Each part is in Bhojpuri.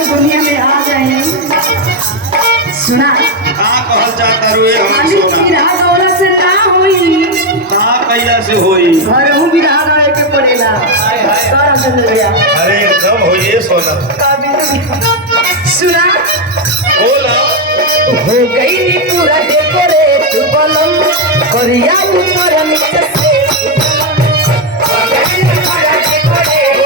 के दुनिया में आ जाए। सुना का कहल जाता रुए हम खाली सोना बिरहा गौला से ना होई, का कैला से होई घरहू बिरहा गावे के पड़ेला। कर चल गया अरे एकदम होइए सोना सुना बोला हो गई पूरा डेकोरेट बलम करिया ऊपर नीचे से हो गई पूरा डेकोरेट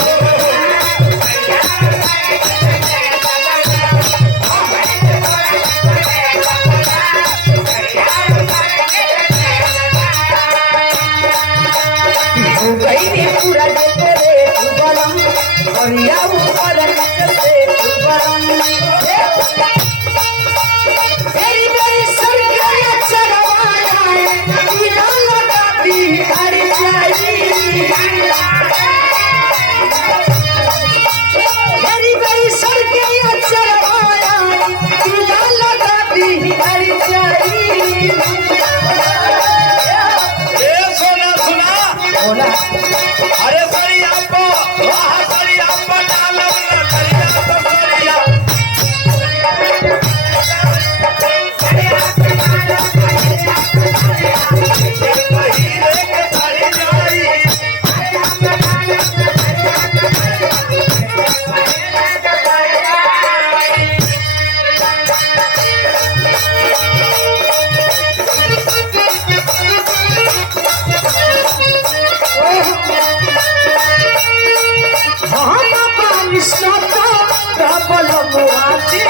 हो गई पूरा डेकोरेट बलम करिया ऊपर नीचे से बलम तेरी मेरी सरकार चरवाया है बिना लगाती हर जाई तेरी मेरी सरकार चरवाया है बिना लगाती हर जाई ए सोना सुना बोला अरे सरिया पो वाह सरिया पो डालब ना सरिया तो सरिया पहिरे के सरी जाई हम पानी सता डबल बुआते